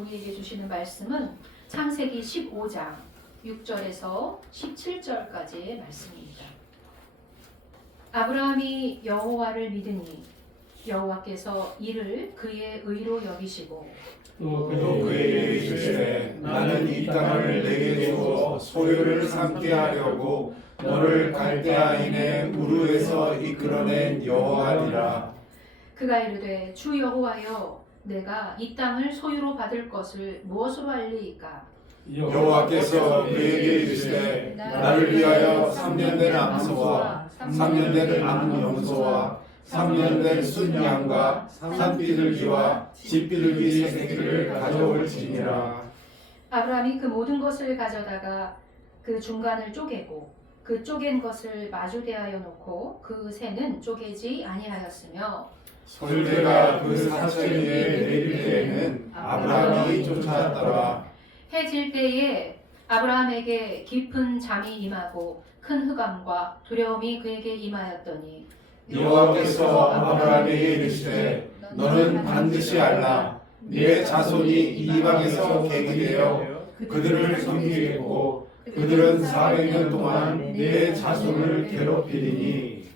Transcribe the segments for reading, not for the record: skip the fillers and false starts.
우리에게 주시는 말씀은 창세기 15장 6절에서 17절까지의 말씀입니다. 아브라함이 여호와를 믿으니 여호와께서 이를 그의 의로 여기시고 또 그에게 이르시되 나는 이 땅을 내게 주어 소유를 삼게 하려고 너를 갈대아인의 우르에서 이끌어낸 여호와니라. 그가 이르되 주 여호와여 내가 이 땅을 소유로 받을 것을 무엇으로 알리이까? 여호와께서 그에게 이르시되 나를 위하여 3년 된 암소와 3년 된 암염소와 3년 된 순양과 산비둘기와 집비둘기 세 새끼를 가져올지니라. 아브라함이 그 모든 것을 가져다가 그 중간을 쪼개고 그 쪼갠 것을 마주대하여 놓고 그 새는 쪼개지 아니하였으며 솔대가 그 사철 위에 내릴 때에는 아브라함이 쫓아왔더라. 해질 때에 아브라함에게 깊은 잠이 임하고 큰 흑암과 두려움이 그에게 임하였더니 여호와께서 아브라함에게 이르시되 너는 반드시 알라. 네 자손이 이방에서 객이 되어 그들을 섬기겠고 그들은 400년 동안 네 자손을 괴롭히리니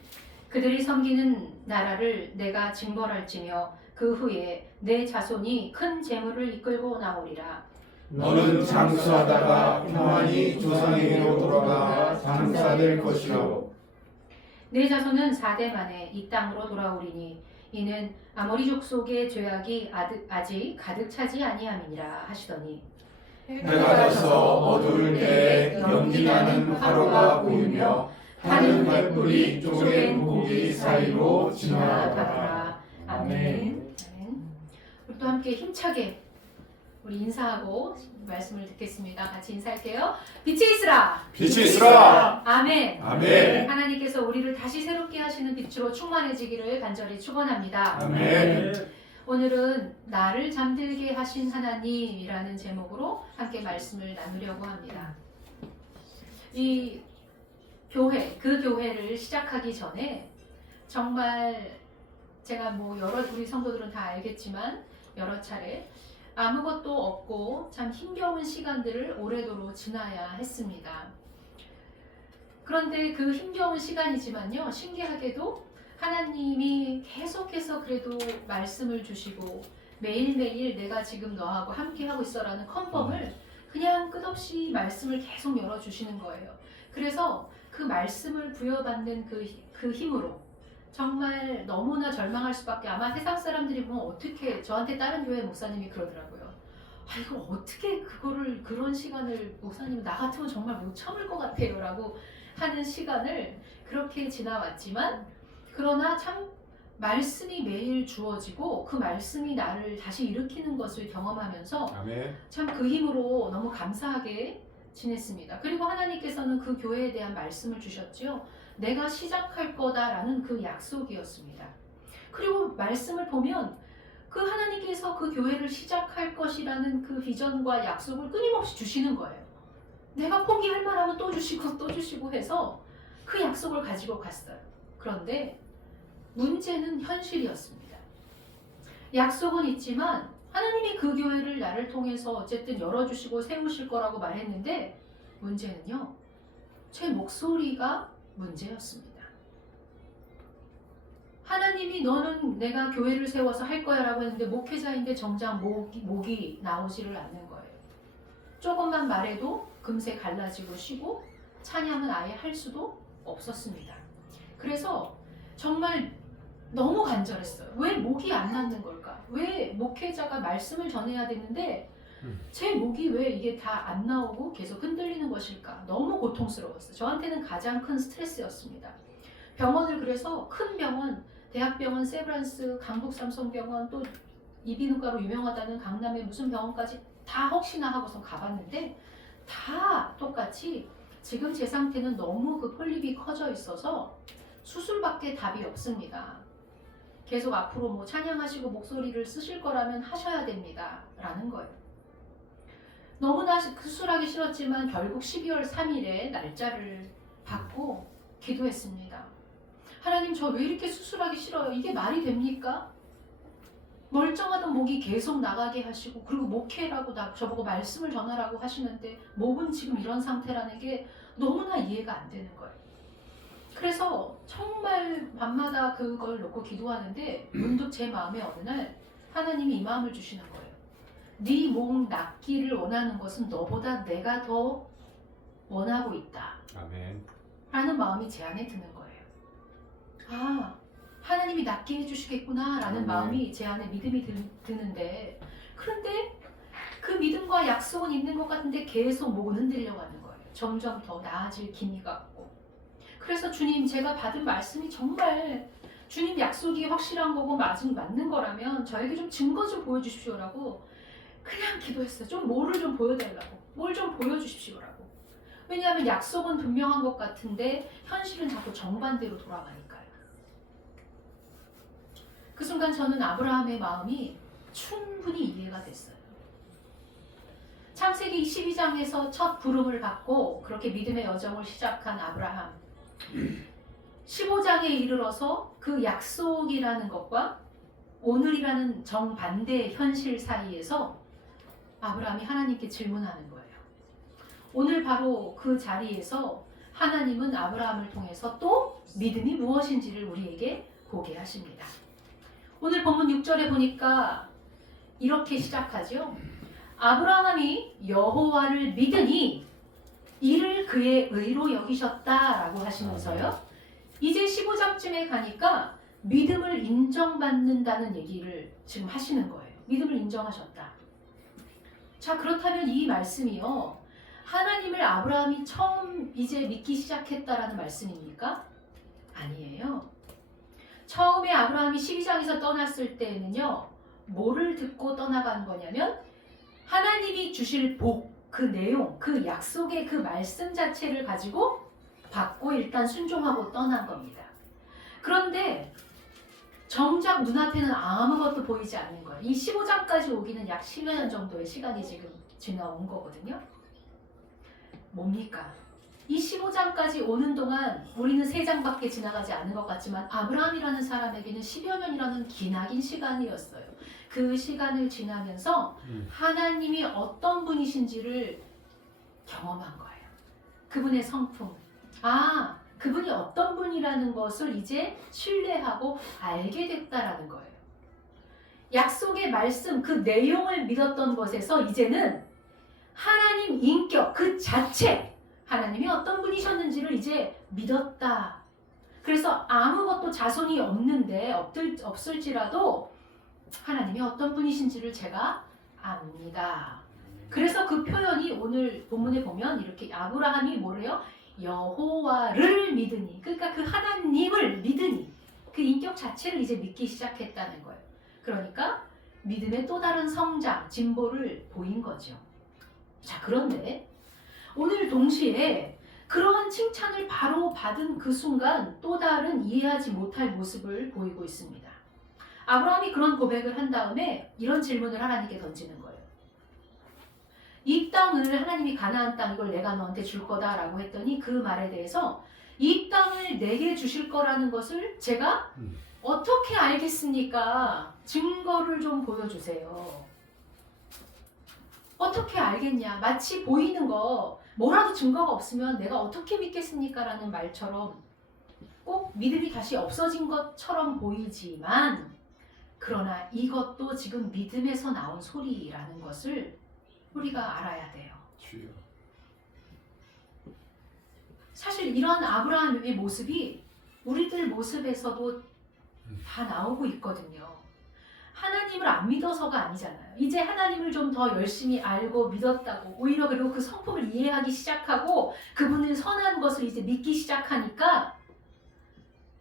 그들이 섬기는 나라를 내가 징벌할지며 그 후에 내 자손이 큰 재물을 이끌고 나오리라. 너는 장수하다가 평안히 조상에게로 돌아가 장사될 것이요 내 자손은 4대 만에 이 땅으로 돌아오리니 이는 아모리 족속의 죄악이 아직 가득 차지 아니함이니라 하시더니 해가 져서 어두울 때에 연기나는 화로가 보이며 타는 말불이 쪼갠 고기 사이로 지나가더라. 아멘. 우리 또 함께 힘차게 우리 인사하고 말씀을 듣겠습니다. 같이 인사할게요. 빛이 있으라. 빛이 있으라. 아멘. 아멘. 하나님께서 우리를 다시 새롭게 하시는 빛으로 충만해지기를 간절히 축원합니다. 아멘. 오늘은 나를 잠들게 하신 하나님이라는 제목으로 함께 말씀을 나누려고 합니다. 이 교회, 그 교회를 시작하기 전에 정말 제가 우리 성도들은 다 알겠지만 여러 차례 아무것도 없고 참 힘겨운 시간들을 오래도록 지나야 했습니다. 그런데 그 힘겨운 시간이지만요, 신기하게도 하나님이 계속해서 그래도 말씀을 주시고 매일매일 내가 지금 너하고 함께하고 있어라는 컨펌을 그냥 끝없이 말씀을 계속 열어주시는 거예요. 그래서 그 말씀을 부여받는 그 힘으로 정말 너무나 절망할 수밖에. 아마 세상 사람들이 보면 어떻게, 저한테 다른 교회 목사님이 그러더라고요. 이걸 어떻게 그런 시간을 목사님 나 같으면 정말 못 참을 것 같아요 라고 하는 시간을 그렇게 지나왔지만, 그러나 참 말씀이 매일 주어지고 그 말씀이 나를 다시 일으키는 것을 경험하면서 참 그 힘으로 너무 감사하게 지냈습니다. 그리고 하나님께서는 그 교회에 대한 말씀을 주셨지요. 내가 시작할 거다라는 그 약속이었습니다. 그리고 말씀을 보면 그 하나님께서 그 교회를 시작할 것이라는 그 비전과 약속을 끊임없이 주시는 거예요. 내가 포기할 만하면 또 주시고 또 주시고 해서 그 약속을 가지고 갔어요. 그런데 문제는 현실이었습니다. 약속은 있지만 하나님이 그 교회를 나를 통해서 어쨌든 열어주시고 세우실 거라고 말했는데, 문제는요, 제 목소리가 문제였습니다. 하나님이 너는 내가 교회를 세워서 할 거야 라고 했는데 목회자인데 정작 목이 나오지를 않는 거예요. 조금만 말해도 금세 갈라지고 쉬고 찬양은 아예 할 수도 없었습니다. 그래서 정말 너무 간절했어요. 왜 목이 안 낫는 걸까? 왜 목회자가 말씀을 전해야 되는데 제 목이 왜 이게 다 안 나오고 계속 흔들리는 것일까? 너무 고통스러웠어요. 저한테는 가장 큰 스트레스였습니다. 병원을, 그래서 큰 병원, 대학병원, 세브란스, 강북삼성병원, 또 이비인후과로 유명하다는 강남의 무슨 병원까지 다 혹시나 하고서 가봤는데 다 똑같이 지금 제 상태는 너무 그 폴립이 커져 있어서 수술밖에 답이 없습니다. 계속 앞으로 찬양하시고 목소리를 쓰실 거라면 하셔야 됩니다 라는 거예요. 너무나 수술하기 싫었지만 결국 12월 3일에 날짜를 받고 기도했습니다. 하나님, 저 왜 이렇게 수술하기 싫어요? 이게 말이 됩니까? 멀쩡하던 목이 계속 나가게 하시고, 그리고 목회라고 저보고 말씀을 전하라고 하시는데 목은 지금 이런 상태라는 게 너무나 이해가 안 되는 거예요. 그래서 정말 밤마다 그걸 놓고 기도하는데 문득 제 마음에 어느 날 하나님이 이 마음을 주시는 거예요. 네 목 낫기를 원하는 것은 너보다 내가 더 원하고 있다. 아멘. 라는 마음이 제 안에 드는 거예요. 아, 하나님이 낫게 해주시겠구나 라는 마음이 제 안에 믿음이 드는데, 그런데 그 믿음과 약속은 있는 것 같은데 계속 목은 흔들려가는 거예요. 점점 더 나아질 기미가 없고. 그래서 주님, 제가 받은 말씀이 정말 주님 약속이 확실한 거고 맞는 거라면 저에게 좀 증거 좀 보여주십시오라고 그냥 기도했어요. 좀 뭐를 좀 보여달라고, 뭘 좀 보여주십시오라고. 왜냐하면 약속은 분명한 것 같은데 현실은 자꾸 정반대로 돌아가니까요. 그 순간 저는 아브라함의 마음이 충분히 이해가 됐어요. 창세기 12장에서 첫 부름을 받고 그렇게 믿음의 여정을 시작한 아브라함, 15장에 이르러서 그 약속이라는 것과 오늘이라는 정반대의 현실 사이에서 아브라함이 하나님께 질문하는 거예요. 오늘 바로 그 자리에서 하나님은 아브라함을 통해서 또 믿음이 무엇인지를 우리에게 보게 하십니다. 오늘 본문 6절에 보니까 이렇게 시작하죠. 아브라함이 여호와를 믿으니 이를 그의 의로 여기셨다라고 하시면서요. 이제 15장쯤에 가니까 믿음을 인정받는다는 얘기를 지금 하시는 거예요. 믿음을 인정하셨다. 자, 그렇다면 이 말씀이요, 하나님을 아브라함이 처음 이제 믿기 시작했다라는 말씀입니까? 아니에요. 처음에 아브라함이 12장에서 떠났을 때에는요, 뭐를 듣고 떠나간 거냐면 하나님이 주실 복, 그 내용, 그 약속의 그 말씀 자체를 가지고 받고 일단 순종하고 떠난 겁니다. 그런데 정작 눈앞에는 아무것도 보이지 않는 거예요. 이 15장까지 오기는 약 10여 년 정도의 시간이 지금 지나온 거거든요. 뭡니까? 이 15장까지 오는 동안 우리는 3장밖에 지나가지 않은 것 같지만 아브라함이라는 사람에게는 10여 년이라는 기나긴 시간이었어요. 그 시간을 지나면서 하나님이 어떤 분이신지를 경험한 거예요. 그분의 성품. 아, 그분이 어떤 분이라는 것을 이제 신뢰하고 알게 됐다라는 거예요. 약속의 말씀, 그 내용을 믿었던 것에서 이제는 하나님 인격 그 자체, 하나님이 어떤 분이셨는지를 이제 믿었다. 그래서 아무것도 자손이 없는데 없을지라도 하나님이 어떤 분이신지를 제가 압니다. 그래서 그 표현이 오늘 본문에 보면 이렇게 아브라함이 뭐래요? 여호와를 믿으니, 그러니까 그 하나님을 믿으니 그 인격 자체를 이제 믿기 시작했다는 거예요. 그러니까 믿음의 또 다른 성장, 진보를 보인 거죠. 자, 그런데 오늘 동시에 그러한 칭찬을 바로 받은 그 순간 또 다른 이해하지 못할 모습을 보이고 있습니다. 아브라함이 그런 고백을 한 다음에 이런 질문을 하나님께 던지는 거예요. 이 땅을 하나님이 가나안 땅 이걸 내가 너한테 줄 거다라고 했더니 그 말에 대해서 이 땅을 내게 주실 거라는 것을 제가 어떻게 알겠습니까? 증거를 좀 보여주세요. 어떻게 알겠냐? 마치 보이는 거 뭐라도 증거가 없으면 내가 어떻게 믿겠습니까? 라는 말처럼 꼭 믿음이 다시 없어진 것처럼 보이지만, 그러나 이것도 지금 믿음에서 나온 소리라는 것을 우리가 알아야 돼요. 사실 이런 아브라함의 모습이 우리들 모습에서도 다 나오고 있거든요. 하나님을 안 믿어서가 아니잖아요. 이제 하나님을 좀 더 열심히 알고 믿었다고, 오히려 그리고 그 성품을 이해하기 시작하고 그분의 선한 것을 이제 믿기 시작하니까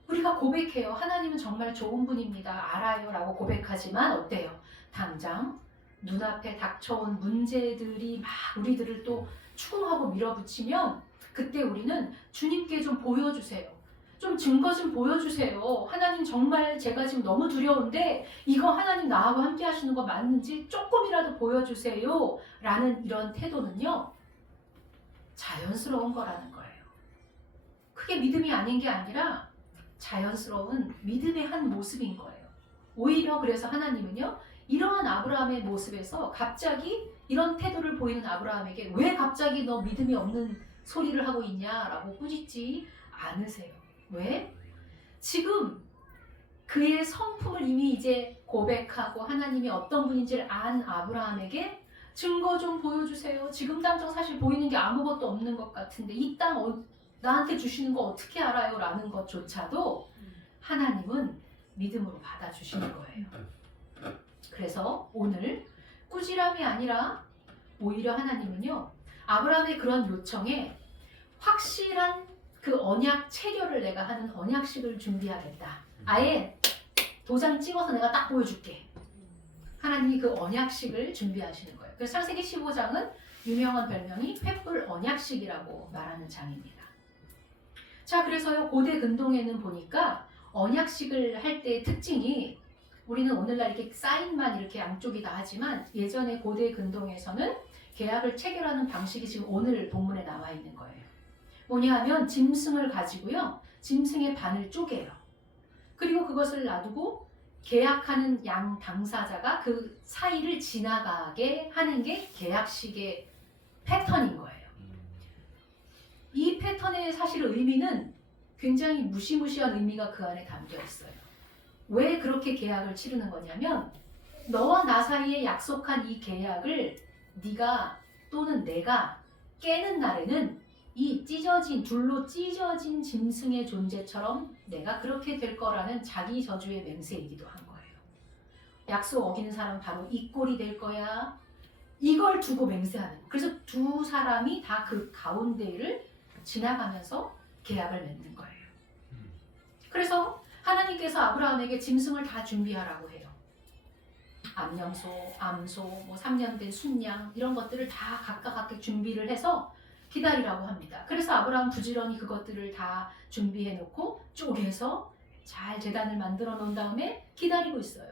우리가 고백해요. 하나님은 정말 좋은 분입니다. 알아요. 라고 고백하지만 어때요? 당장 눈앞에 닥쳐온 문제들이 막 우리들을 또 추궁하고 밀어붙이면 그때 우리는 주님께 좀 보여주세요. 좀 증거 좀 보여주세요. 하나님 정말 제가 지금 너무 두려운데 이거 하나님 나하고 함께 하시는 거 맞는지 조금이라도 보여주세요. 라는 이런 태도는요, 자연스러운 거라는 거예요. 그게 믿음이 아닌 게 아니라 자연스러운 믿음의 한 모습인 거예요. 오히려 그래서 하나님은요, 이러한 아브라함의 모습에서 갑자기 이런 태도를 보이는 아브라함에게 왜 갑자기 너 믿음이 없는 소리를 하고 있냐라고 꾸짖지 않으세요. 왜? 지금 그의 성품을 이미 이제 고백하고 하나님이 어떤 분인지를 안 아브라함에게 증거 좀 보여주세요. 지금 당장 사실 보이는 게 아무것도 없는 것 같은데 이 땅 나한테 주시는 거 어떻게 알아요? 라는 것조차도 하나님은 믿음으로 받아주시는 거예요. 그래서 오늘 꾸지람이 아니라 오히려 하나님은요, 아브라함의 그런 요청에 확실한 그 언약 체결을 내가 하는 언약식을 준비하겠다. 아예 도장 찍어서 내가 딱 보여줄게. 하나님이 그 언약식을 준비하시는 거예요. 그래서 창세기 15장은 유명한 별명이 횃불 언약식이라고 말하는 장입니다. 자, 그래서요, 고대 근동에는 보니까 언약식을 할 때의 특징이, 우리는 오늘날 이렇게 사인만 이렇게 양쪽이 다 하지만 예전에 고대 근동에서는 계약을 체결하는 방식이 지금 오늘 본문에 나와 있는 거예요. 뭐냐 하면 짐승을 가지고요, 짐승의 반을 쪼개요. 그리고 그것을 놔두고 계약하는 양 당사자가 그 사이를 지나가게 하는 게 계약식의 패턴인 거예요. 이 패턴의 사실 의미는 굉장히 무시무시한 의미가 그 안에 담겨 있어요. 왜 그렇게 계약을 치르는 거냐면, 너와 나 사이에 약속한 이 계약을 네가 또는 내가 깨는 날에는 이 둘로 찢어진 짐승의 존재처럼 내가 그렇게 될 거라는 자기 저주의 맹세이기도 한 거예요. 약속 어기는 사람 바로 이 꼴이 될 거야. 이걸 두고 맹세하는 거예요. 그래서 두 사람이 다 그 가운데를 지나가면서 계약을 맺는 거예요. 그래서 하나님께서 아브라함에게 짐승을 다 준비하라고 해요. 암염소, 암소, 뭐 3년 된 순양 이런 것들을 다 각각 준비를 해서 기다리라고 합니다. 그래서 아브라함 부지런히 그것들을 다 준비해 놓고 쪼개서 잘 제단을 만들어 놓은 다음에 기다리고 있어요.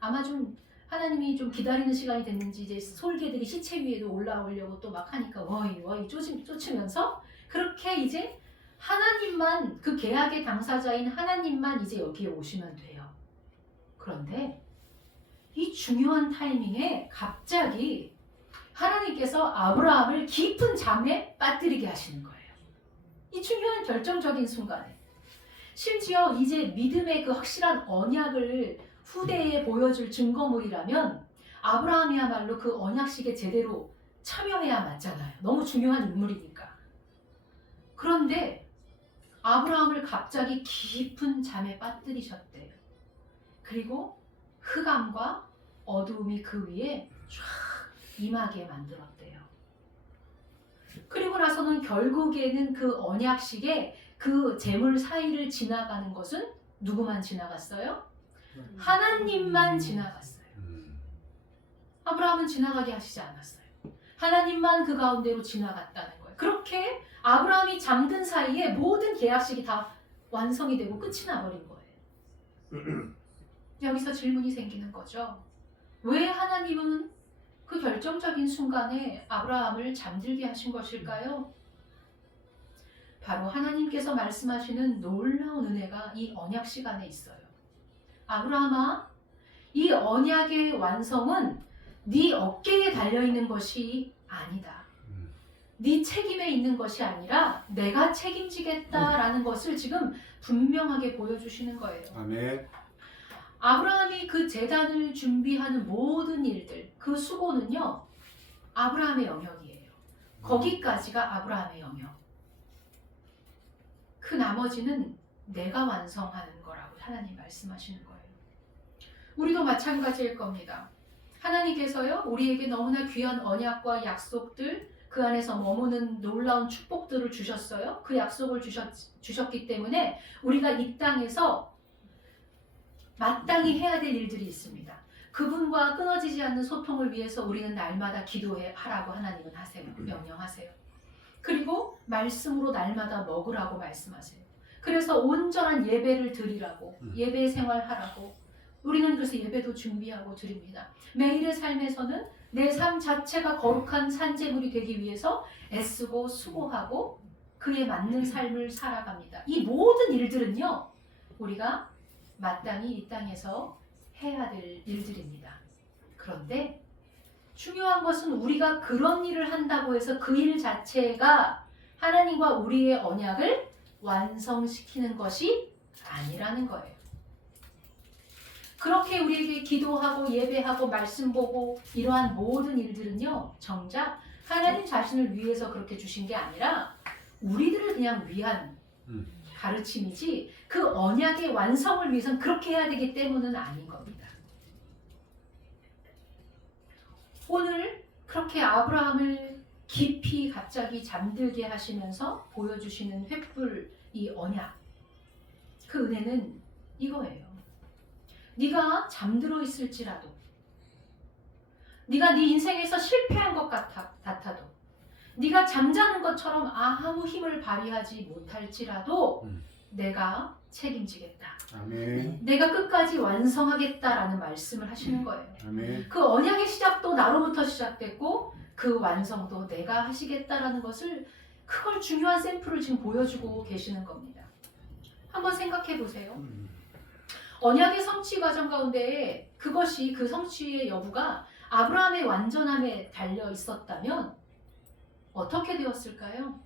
아마 좀 하나님이 좀 기다리는 시간이 됐는지 이제 솔개들이 시체 위에도 올라오려고 또 막 하니까 워이 쫓으면서 그렇게 이제 하나님만, 그 계약의 당사자인 하나님만 이제 여기에 오시면 돼요. 그런데 이 중요한 타이밍에 갑자기 하나님께서 아브라함을 깊은 잠에 빠뜨리게 하시는 거예요. 이 중요한 결정적인 순간에. 심지어 이제 믿음의 그 확실한 언약을 후대에 보여줄 증거물이라면 아브라함이야말로 그 언약식에 제대로 참여해야 맞잖아요. 너무 중요한 인물이니까. 그런데 아브라함을 갑자기 깊은 잠에 빠뜨리셨대요. 그리고 흑암과 어두움이 그 위에 쫙 임하게 만들었대요. 그리고 나서는 결국에는 그 언약식에 그 제물 사이를 지나가는 것은 누구만 지나갔어요? 하나님만 지나갔어요. 아브라함은 지나가게 하시지 않았어요. 하나님만 그 가운데로 지나갔다는 거예요. 그렇게 아브라함이 잠든 사이에 모든 계약식이 다 완성이 되고 끝이 나버린 거예요. 여기서 질문이 생기는 거죠. 왜 하나님은 그 결정적인 순간에 아브라함을 잠들게 하신 것일까요? 바로 하나님께서 말씀하시는 놀라운 은혜가 이 언약 시간에 있어요. 아브라함아, 이 언약의 완성은 네 어깨에 달려있는 것이 아니다. 네 책임에 있는 것이 아니라 내가 책임지겠다라는 것을 지금 분명하게 보여주시는 거예요. 아멘. 아브라함이 그 제단을 준비하는 모든 일들, 그 수고는요, 아브라함의 영역이에요. 거기까지가 아브라함의 영역. 그 나머지는 내가 완성하는 거라고 하나님 말씀하시는 거예요. 우리도 마찬가지일 겁니다. 하나님께서요, 우리에게 너무나 귀한 언약과 약속들, 그 안에서 머무는 놀라운 축복들을 주셨어요. 그 약속을 주셨기 때문에 우리가 이 땅에서 마땅히 해야 될 일들이 있습니다. 그분과 끊어지지 않는 소통을 위해서 우리는 날마다 기도하라고 하나님은 하세요. 명령하세요. 그리고 말씀으로 날마다 먹으라고 말씀하세요. 그래서 온전한 예배를 드리라고, 예배 생활하라고, 우리는 그래서 예배도 준비하고 드립니다. 매일의 삶에서는 내 삶 자체가 거룩한 산제물이 되기 위해서 애쓰고 수고하고 그에 맞는 삶을 살아갑니다. 이 모든 일들은요, 우리가 마땅히 이 땅에서 해야 될 일들입니다. 그런데 중요한 것은 우리가 그런 일을 한다고 해서 그 일 자체가 하나님과 우리의 언약을 완성시키는 것이 아니라는 거예요. 그렇게 우리에게 기도하고 예배하고 말씀 보고 이러한 모든 일들은요, 정작 하나님 자신을 위해서 그렇게 주신 게 아니라 우리들을 그냥 위한 가르침이지 그 언약의 완성을 위해서는 그렇게 해야 되기 때문은 아닌 겁니다. 오늘 그렇게 아브라함을 깊이 갑자기 잠들게 하시면서 보여주시는 횃불 이 언약, 그 은혜는 이거예요. 네가 잠들어 있을지라도, 네가 네 인생에서 실패한 것 같아도, 네가 잠자는 것처럼 아무 힘을 발휘하지 못할지라도 내가 책임지겠다. 아멘. 내가 끝까지 완성하겠다라는 말씀을 하시는 거예요. 아멘. 그 언약의 시작도 나로부터 시작됐고 그 완성도 내가 하시겠다라는 것을, 그걸 중요한 샘플을 지금 보여주고 계시는 겁니다. 한번 생각해 보세요. 언약의 성취 과정 가운데 그것이, 그 성취의 여부가 아브라함의 완전함에 달려 있었다면 어떻게 되었을까요?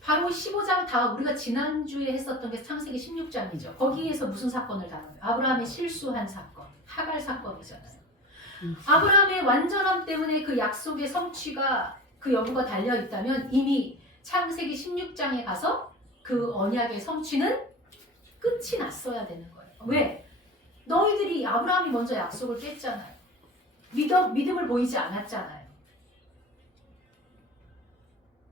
바로 15장 다 우리가 지난주에 했었던 게 창세기 16장이죠. 거기에서 무슨 사건을 다뤄요? 아브라함의 실수한 사건, 하갈 사건이잖아요. 아브라함의 완전함 때문에 그 약속의 성취가, 그 여부가 달려 있다면 이미 창세기 16장에 가서 그 언약의 성취는 끝이 났어야 되는 거예요. 왜? 너희들이, 아브라함이 먼저 약속을 깼잖아요. 믿음을 보이지 않았잖아요.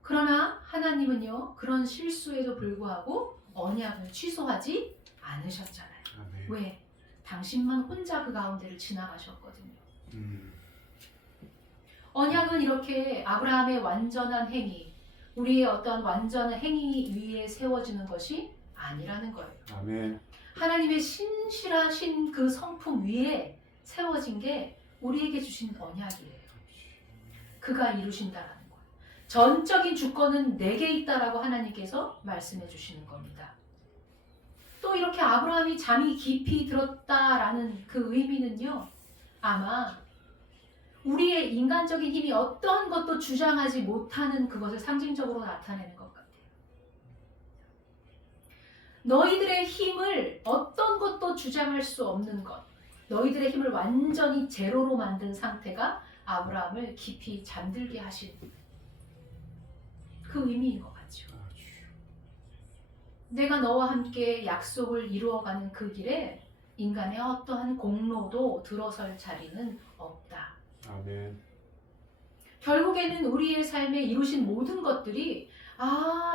그러나 하나님은요, 그런 실수에도 불구하고 언약을 취소하지 않으셨잖아요. 아멘. 왜? 당신만 혼자 그 가운데를 지나가셨거든요. 언약은 이렇게 아브라함의 완전한 행위, 우리의 어떤 완전한 행위 위에 세워지는 것이 아니라는 거예요. 아멘. 하나님의 신실하신 그 성품 위에 세워진 게 우리에게 주신 언약이에요. 그가 이루신다라는 거예요. 전적인 주권은 내게 있다라고 하나님께서 말씀해 주시는 겁니다. 또 이렇게 아브라함이 잠이 깊이 들었다라는 그 의미는요, 아마 우리의 인간적인 힘이 어떤 것도 주장하지 못하는 그것을 상징적으로 나타내는 것 같아요. 너희들의 힘을 어떤 것도 주장할 수 없는 것, 너희들의 힘을 완전히 제로로 만든 상태가 아브라함을 깊이 잠들게 하신 그 의미인 것 같죠. 내가 너와 함께 약속을 이루어가는 그 길에 인간의 어떠한 공로도 들어설 자리는 없다. 아멘. 결국에는 우리의 삶에 이루신 모든 것들이,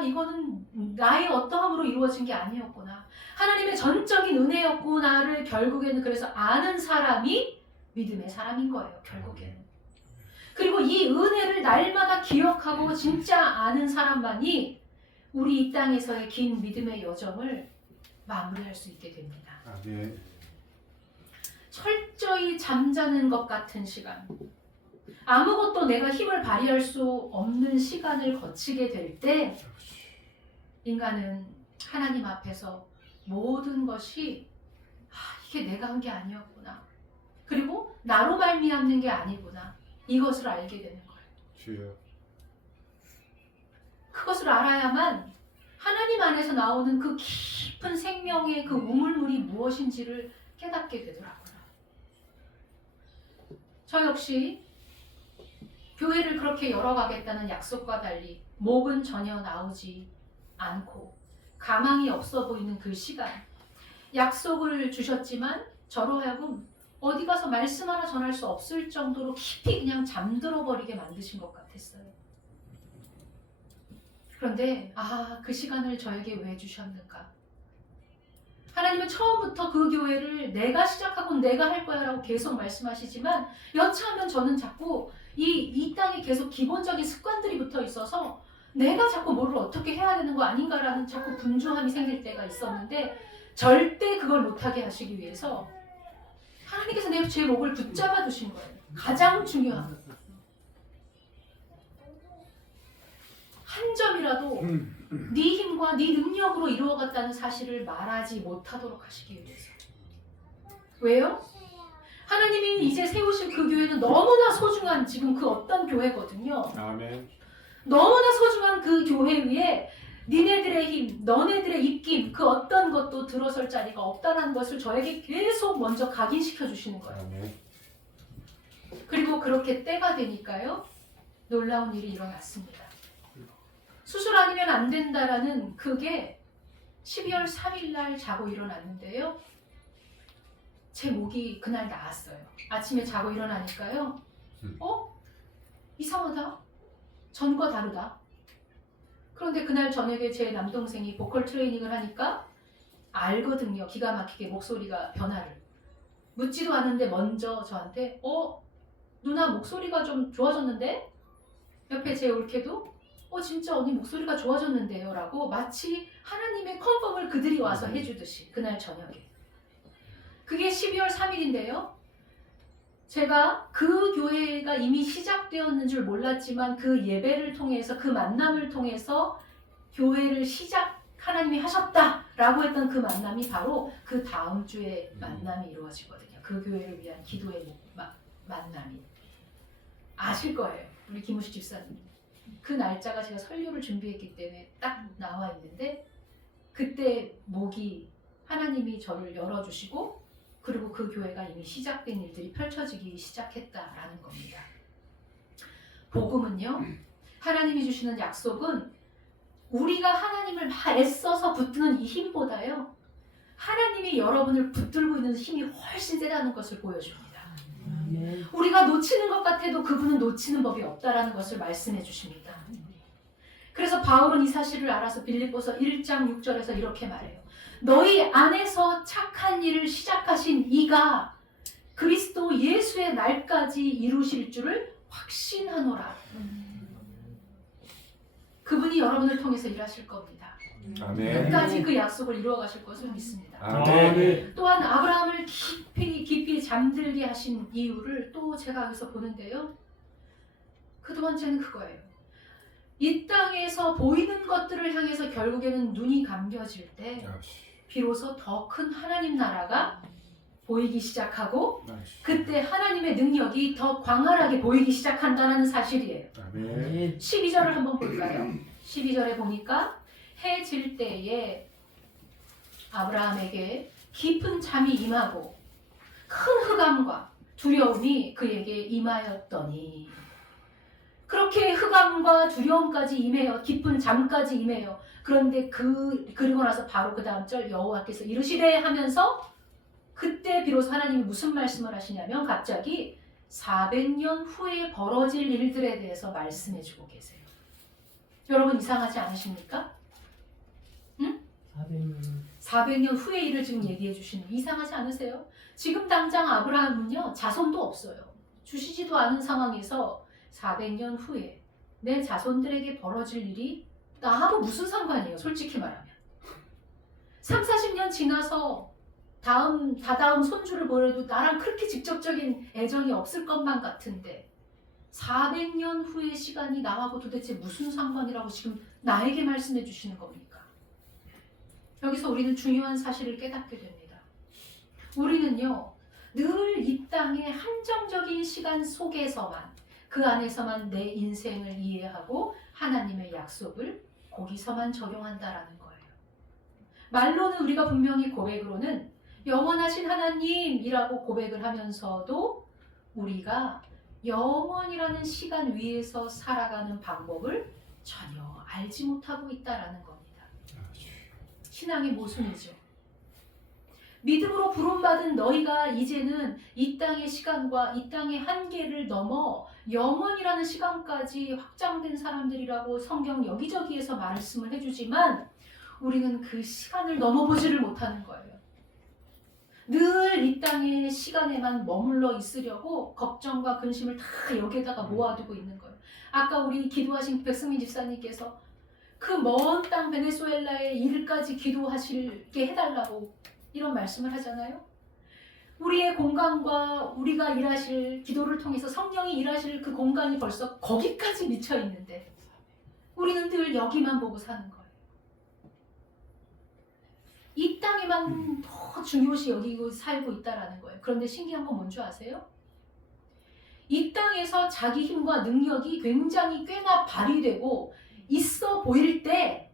이거는 나의 어떠함으로 이루어진 게 아니었구나, 하나님의 전적인 은혜였구나를 결국에는 그래서 아는 사람이 믿음의 사람인 거예요. 결국에는. 그리고 이 은혜를 날마다 기억하고 진짜 아는 사람만이 우리 이 땅에서의 긴 믿음의 여정을 마무리할 수 있게 됩니다. 아멘. 철저히 잠자는 것 같은 시간, 아무것도 내가 힘을 발휘할 수 없는 시간을 거치게 될 때 인간은 하나님 앞에서 모든 것이 이게 내가 한 게 아니었구나, 그리고 나로 말미암는 게 아니구나, 이것을 알게 되는 거예요. 주여. 그것을 알아야만 하나님 안에서 나오는 그 깊은 생명의 그 우물물이 무엇인지를 깨닫게 되더라고요. 저 역시 교회를 그렇게 열어가겠다는 약속과 달리 목은 전혀 나오지 않고 가망이 없어 보이는 그 시간, 약속을 주셨지만 저로 하여금 어디 가서 말씀 하나 전할 수 없을 정도로 깊이 그냥 잠들어 버리게 만드신 것 같았어요. 그런데 그 시간을 저에게 왜 주셨는가? 하나님은 처음부터 그 교회를 내가 시작하고 내가 할 거야 라고 계속 말씀하시지만 여차하면 저는 자꾸 이 땅에 계속 기본적인 습관들이 붙어 있어서 내가 자꾸 뭐를 어떻게 해야 되는 거 아닌가라는 자꾸 분주함이 생길 때가 있었는데, 절대 그걸 못하게 하시기 위해서 하나님께서 제 목을 붙잡아 두신 거예요. 가장 중요한 것. 한 점이라도 네 힘과 네 능력으로 이루어갔다는 사실을 말하지 못하도록 하시기 위해서. 왜요? 하나님이 이제 세우실 그 교회는 너무나 소중한 지금 그 어떤 교회거든요. 아멘. 너무나 소중한 그 교회 위에 니네들의 힘, 너네들의 입김 그 어떤 것도 들어설 자리가 없다는 것을 저에게 계속 먼저 각인시켜 주시는 거예요. 아멘. 그리고 그렇게 때가 되니까요. 놀라운 일이 일어났습니다. 수술 아니면 안 된다라는 그게 12월 3일 날 자고 일어났는데요. 제 목이 그날 나았어요. 아침에 자고 일어나니까요. 이상하다. 전과 다르다. 그런데 그날 저녁에 제 남동생이 보컬 트레이닝을 하니까 알거든요. 기가 막히게 목소리가 변화를. 묻지도 않은데 먼저 저한테 누나 목소리가 좀 좋아졌는데? 옆에 제 올케도 진짜 언니 목소리가 좋아졌는데요 라고 마치 하나님의 컨펌을 그들이 와서 해주듯이 그날 저녁에. 그게 12월 3일인데요. 제가 그 교회가 이미 시작되었는 줄 몰랐지만 그 예배를 통해서 그 만남을 통해서 교회를 하나님이 하셨다라고 했던 그 만남이 바로 그 다음 주에 만남이 이루어지거든요. 그 교회를 위한 기도의 만남이. 아실 거예요. 우리 김우식 집사님. 그 날짜가 제가 설교를 준비했기 때문에 딱 나와 있는데 그때 목이 하나님이 저를 열어주시고 그리고 그 교회가 이미 시작된 일들이 펼쳐지기 시작했다라는 겁니다. 복음은요. 하나님이 주시는 약속은 우리가 하나님을 막 애써서 붙드는 이 힘보다요. 하나님이 여러분을 붙들고 있는 힘이 훨씬 세다는 것을 보여줍니다. 우리가 놓치는 것 같아도 그분은 놓치는 법이 없다라는 것을 말씀해 주십니다. 그래서 바울은 이 사실을 알아서 빌립보서 1장 6절에서 이렇게 말해요. 너희 안에서 착한 일을 시작하신 이가 그리스도 예수의 날까지 이루실 줄을 확신하노라. 그분이 여러분을 통해서 일하실 겁니다. 아멘. 끝까지 그 약속을 이루어 가실 것을 믿습니다. 아멘. 또한 아브라함을 깊이 잠들게 하신 이유를 또 제가 여기서 보는데요. 그 두 번째는 그거예요. 이 땅에서 보이는 것들을 향해서 결국에는 눈이 감겨질 때 비로소 더 큰 하나님 나라가 보이기 시작하고 그때 하나님의 능력이 더 광활하게 보이기 시작한다는 사실이에요. 아멘. 12절을 한번 볼까요? 12절에 보니까 해 질 때에 아브라함에게 깊은 잠이 임하고 큰 흑암과 두려움이 그에게 임하였더니 그렇게 흑암과 두려움까지 임해요. 깊은 잠까지 임해요. 그런데 그리고 나서 바로 그 다음 절 여호와께서 이르시되 하면서 그때 비로소 하나님이 무슨 말씀을 하시냐면 갑자기 400년 후에 벌어질 일들에 대해서 말씀해 주고 계세요. 여러분 이상하지 않으십니까? 응? 400년 후의 일을 지금 얘기해 주시는 이상하지 않으세요? 지금 당장 아브라함은요 자손도 없어요. 주시지도 않은 상황에서 400년 후에 내 자손들에게 벌어질 일이 나하고 무슨 상관이에요? 솔직히 말하면 30-40년 지나서 다다음 손주를 보려도 나랑 그렇게 직접적인 애정이 없을 것만 같은데 400년 후의 시간이 나하고 도대체 무슨 상관이라고 지금 나에게 말씀해 주시는 겁니까? 여기서 우리는 중요한 사실을 깨닫게 됩니다. 우리는요 늘 이 땅의 한정적인 시간 속에서만 그 안에서만 내 인생을 이해하고 하나님의 약속을 거기서만 적용한다라는 거예요. 말로는 우리가 분명히 고백으로는 영원하신 하나님이라고 고백을 하면서도 우리가 영원이라는 시간 위에서 살아가는 방법을 전혀 알지 못하고 있다라는 겁니다. 신앙의 모순이죠. 믿음으로 부름받은 너희가 이제는 이 땅의 시간과 이 땅의 한계를 넘어 영원이라는 시간까지 확장된 사람들이라고 성경 여기저기에서 말씀을 해주지만 우리는 그 시간을 넘어보지를 못하는 거예요. 늘 이 땅의 시간에만 머물러 있으려고 걱정과 근심을 다 여기에다가 모아두고 있는 거예요. 아까 우리 기도하신 백승민 집사님께서 그 먼 땅 베네수엘라의 일까지 기도하시게 해달라고 이런 말씀을 하잖아요. 우리의 공간과 우리가 일하실 기도를 통해서 성령이 일하실 그 공간이 벌써 거기까지 미쳐 있는데 우리는 늘 여기만 보고 사는 거예요. 이 땅에만 더 중요시 여기고 살고 있다라는 거예요. 그런데 신기한 건 뭔지 아세요? 이 땅에서 자기 힘과 능력이 굉장히 꽤나 발휘되고 있어 보일 때,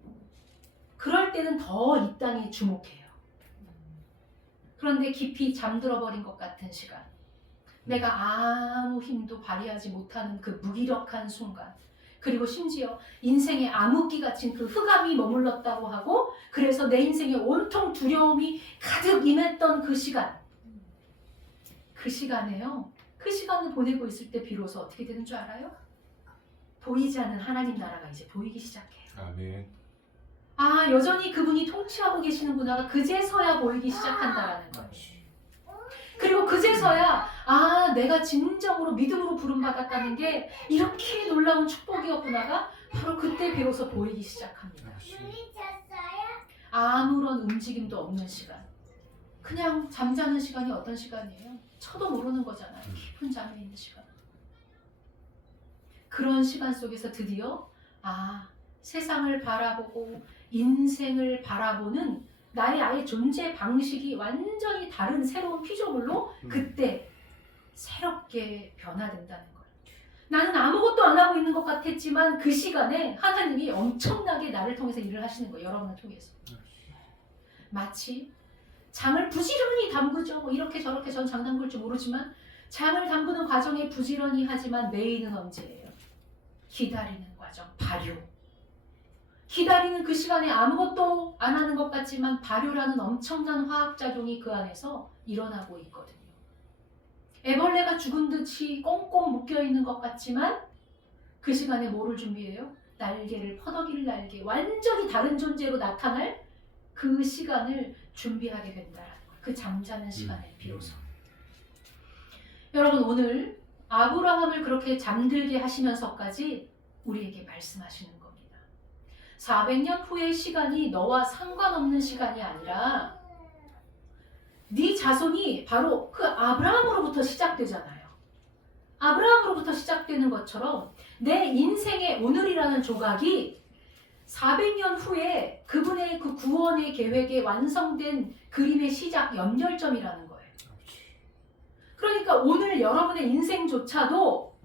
그럴 때는 더 이 땅에 주목해요. 그런데 깊이 잠들어 버린 것 같은 시간, 내가 아무 힘도 발휘하지 못하는 그 무기력한 순간, 그리고 심지어 인생에 암흑기 갇힌 그 흑암이 머물렀다고 하고, 그래서 내 인생에 온통 두려움이 가득 임했던 그 시간, 그 시간에요, 그 시간을 보내고 있을 때 비로소 어떻게 되는 줄 알아요? 보이지 않는 하나님 나라가 이제 보이기 시작해요. 아멘. 아, 여전히 그분이 통치하고 계시는구나가 그제서야 보이기 시작한다라는 거예요. 그리고 그제서야 아, 내가 진정으로 믿음으로 부름받았다는 게 이렇게 놀라운 축복이었구나가 바로 그때 비로소 보이기 시작합니다. 아무런 움직임도 없는 시간, 그냥 잠자는 시간이 어떤 시간이에요? 저도 모르는 거잖아요. 깊은 잠에 있는 시간. 그런 시간 속에서 드디어 아, 세상을 바라보고 인생을 바라보는 나의 아예 존재 방식이 완전히 다른 새로운 피조물로 그때 새롭게 변화된다는 거예요. 나는 아무것도 안 하고 있는 것 같았지만 그 시간에 하나님이 엄청나게 나를 통해서 일을 하시는 거예요. 여러분을 통해서. 마치 장을 부지런히 담그죠. 뭐 이렇게 저렇게 전 장 담글 줄 모르지만 장을 담그는 과정에 부지런히 하지만 메인은 언제예요? 기다리는 과정, 발효. 기다리는 그 시간에 아무것도 안 하는 것 같지만 발효라는 엄청난 화학작용이 그 안에서 일어나고 있거든요. 애벌레가 죽은 듯이 꽁꽁 묶여있는 것 같지만 그 시간에 뭐를 준비해요? 날개를, 퍼덕일 날개, 완전히 다른 존재로 나타날 그 시간을 준비하게 된다라는 거예요. 그 잠자는 시간에 비로소. 여러분, 오늘 아브라함을 그렇게 잠들게 하시면서까지 우리에게 말씀하시는 겁니다. 400년 후의 시간이 너와 상관없는 시간이 아니라 네 자손이 바로 그 아브라함으로부터 시작되잖아요. 아브라함으로부터 시작되는 것처럼 내 인생의 오늘이라는 조각이 400년 후에 그분의 그 구원의 계획에 완성된 그림의 시작 연결점이라는 거예요. 그러니까 오늘 여러분의 인생조차도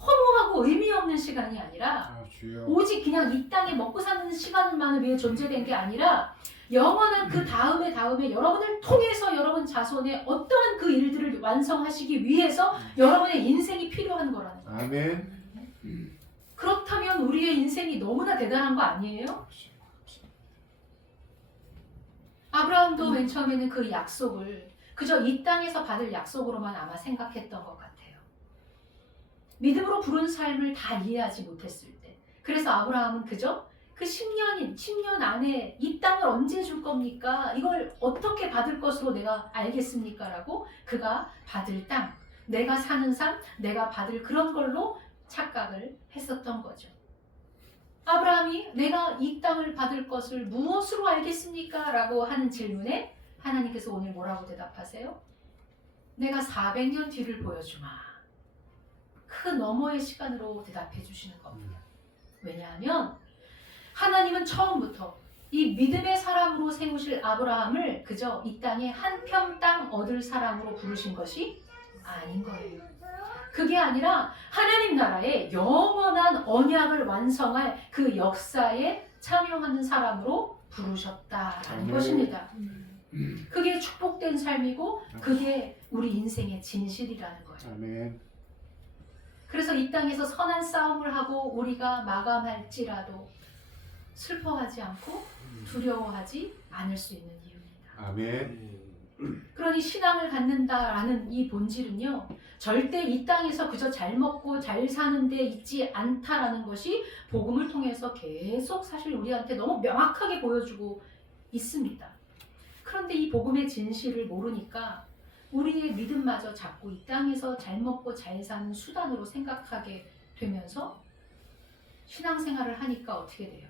허무하고 의미 없는 시간이 아니라 오직 그냥 이 땅에 먹고 사는 시간만을 위해 존재된 게 아니라 영원한 그 다음에 여러분을 통해서 여러분 자손의 어떠한 그 일들을 완성하시기 위해서 여러분의 인생이 필요한 거라는 거예요. 아멘. 그렇다면 우리의 인생이 너무나 대단한 거 아니에요? 아브라함도 맨 처음에는 그 약속을 그저 이 땅에서 받을 약속으로만 아마 생각했던 것 같아요. 믿음으로 부른 삶을 다 이해하지 못했을 때. 그래서 아브라함은 그저 그 10년 안에 이 땅을 언제 줄 겁니까? 이걸 어떻게 받을 것으로 내가 알겠습니까? 라고 그가 받을 땅, 내가 사는 삶, 내가 받을 그런 걸로 착각을 했었던 거죠. 아브라함이 내가 이 땅을 받을 것을 무엇으로 알겠습니까? 라고 하는 질문에 하나님께서 오늘 뭐라고 대답하세요? 내가 400년 뒤를 보여주마. 그 너머의 시간으로 대답해 주시는 겁니다. 왜냐하면 하나님은 처음부터 이 믿음의 사람으로 세우실 아브라함을 그저 이 땅에 한 평 땅 얻을 사람으로 부르신 것이 아닌 거예요. 그게 아니라 하나님 나라의 영원한 언약을 완성할 그 역사에 참여하는 사람으로 부르셨다라는 것입니다. 그게 축복된 삶이고 그게 우리 인생의 진실이라는 거예요. 아멘. 그래서 이 땅에서 선한 싸움을 하고 우리가 마감할지라도 슬퍼하지 않고 두려워하지 않을 수 있는 이유입니다. 아멘. 그러니 신앙을 갖는다라는 이 본질은요, 절대 이 땅에서 그저 잘 먹고 잘 사는 데 있지 않다라는 것이 복음을 통해서 계속 사실 우리한테 너무 명확하게 보여주고 있습니다. 그런데 이 복음의 진실을 모르니까 우리의 믿음마저 자꾸 이 땅에서 잘 먹고 잘 사는 수단으로 생각하게 되면서 신앙생활을 하니까 어떻게 돼요?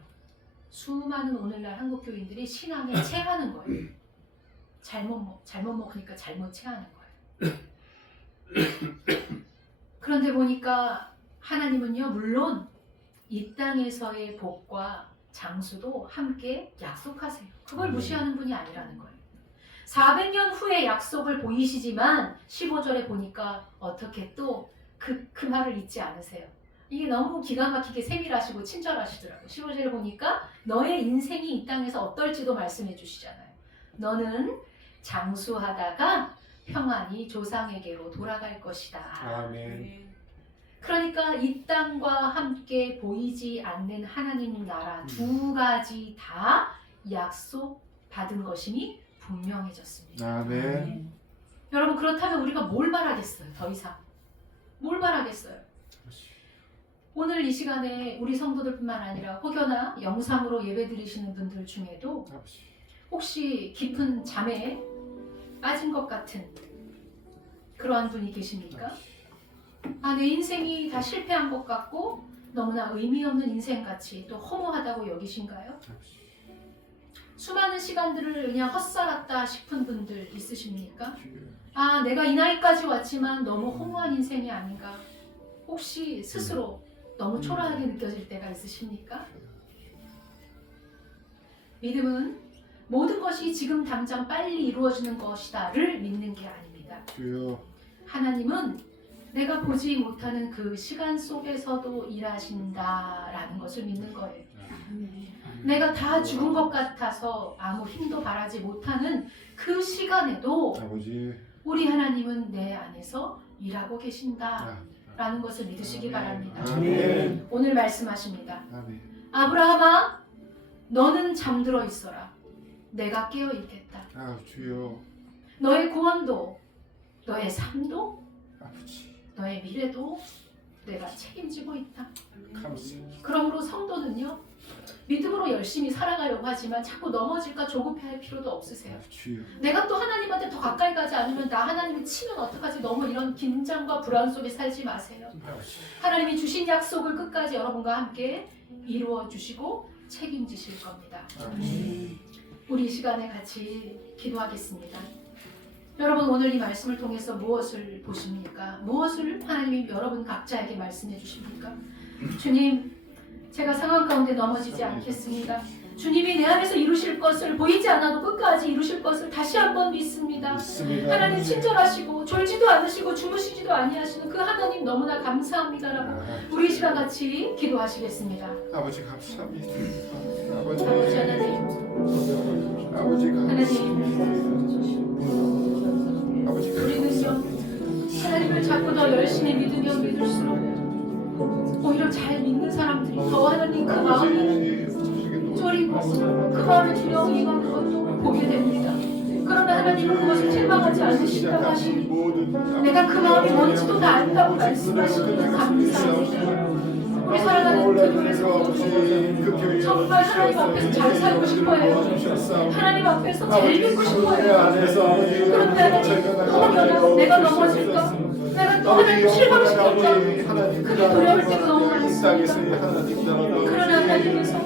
수많은 오늘날 한국 교인들이 신앙에 체하는 거예요. 잘못 먹으니까 잘못 체하는 거예요. 그런데 보니까 하나님은요, 물론 이 땅에서의 복과 장수도 함께 약속하세요. 그걸 무시하는 분이 아니라는 거예요. 400년 후에 약속을 보이시지만 15절에 보니까 어떻게 또 그 말을 잊지 않으세요. 이게 너무 기가 막히게 세밀하시고 친절하시더라고요. 15절에 보니까 너의 인생이 이 땅에서 어떨지도 말씀해 주시잖아요. 너는 장수하다가 평안히 조상에게로 돌아갈 것이다. 아멘. 그러니까 이 땅과 함께 보이지 않는 하나님 나라 두 가지 다 약속 받은 것임이 분명해졌습니다. 아멘. 여러분 그렇다면 우리가 뭘 바라겠어요? 더 이상 뭘 바라겠어요? 오늘 이 시간에 우리 성도들뿐만 아니라 혹여나 영상으로 예배드리시는 분들 중에도 혹시 깊은 잠에 빠진 것 같은 그러한 분이 계십니까? 아, 내 인생이 다 실패한 것 같고 너무나 의미 없는 인생같이 또 허무하다고 여기신가요? 수많은 시간들을 그냥 헛살았다 싶은 분들 있으십니까? 아, 내가 이 나이까지 왔지만 너무 허무한 인생이 아닌가? 혹시 스스로 너무 초라하게 느껴질 때가 있으십니까? 믿음은 모든 것이 지금 당장 빨리 이루어지는 것이다를 믿는 게 아닙니다. 주여. 하나님은 내가 보지 못하는 그 시간 속에서도 일하신다라는 것을 믿는 거예요. 내가 다 죽은 것 같아서 아무 힘도 바라지 못하는 그 시간에도 아버지. 우리 하나님은 내 안에서 일하고 계신다라는 것을 믿으시기 바랍니다. 아멘. 오늘 말씀하십니다. 아멘. 아브라함아, 너는 잠들어 있어라. 내가 깨어 있겠다. 아, 주여. 너의 구원도, 너의 삶도, 아버지. 너의 미래도 내가 책임지고 있다. 감사합니다. 그러므로 성도는요, 믿음으로 열심히 살아가려고 하지만 자꾸 넘어질까 조급해할 필요도 없으세요. 주여. 내가 또 하나님한테 더 가까이 가지 않으면 나 하나님이 치면 어떡하지? 너무 이런 긴장과 불안 속에 살지 마세요. 아버지. 하나님이 주신 약속을 끝까지 여러분과 함께 이루어 주시고 책임지실 겁니다. 아버지. 우리 이 시간에 같이 기도하겠습니다. 여러분 오늘 이 말씀을 통해서 무엇을 보십니까? 무엇을 하나님이 여러분 각자에게 말씀해 주십니까? 주님, 제가 상황 가운데 넘어지지 않겠습니다. 주님이 내 안에서 이루실 것을 보이지 않아도 끝까지 이루실 것을 다시 한번 믿습니다. 믿습니다. 하나님 친절하시고 졸지도 않으시고 주무시지도 아니하시는 그 하나님 너무나 감사합니다라고 우리 이 시간 같이 기도하시겠습니다. 아버지 감사합니다. 아버지 하나님, 아버지 하나님, 아버지 우리는요 하나님을 자꾸 더 열심히 믿으면 믿을수록 오히려 잘 믿는 사람들이 더 하나님 그 마음이 졸이고 그 마음에 두려움이 임하는 것도 보게 됩니다. 그러나 하나님은 그것을 실망하지 않으신다고 하시니 내가 그 마음이 뭔지도 다 안다고 말씀하시니 감사합니다. 우리 사랑하는 그 교회 성도들 정말 하나님 앞에서 잘 살고 싶어요. 하나님 앞에서 잘 믿고 싶어요. 그런데 하나님 혹여나 내가 넘어질까? 내가 또 하나님 실망시킬까? 그게 두려울 때가 너무 많습니다. 그러나 하나님께서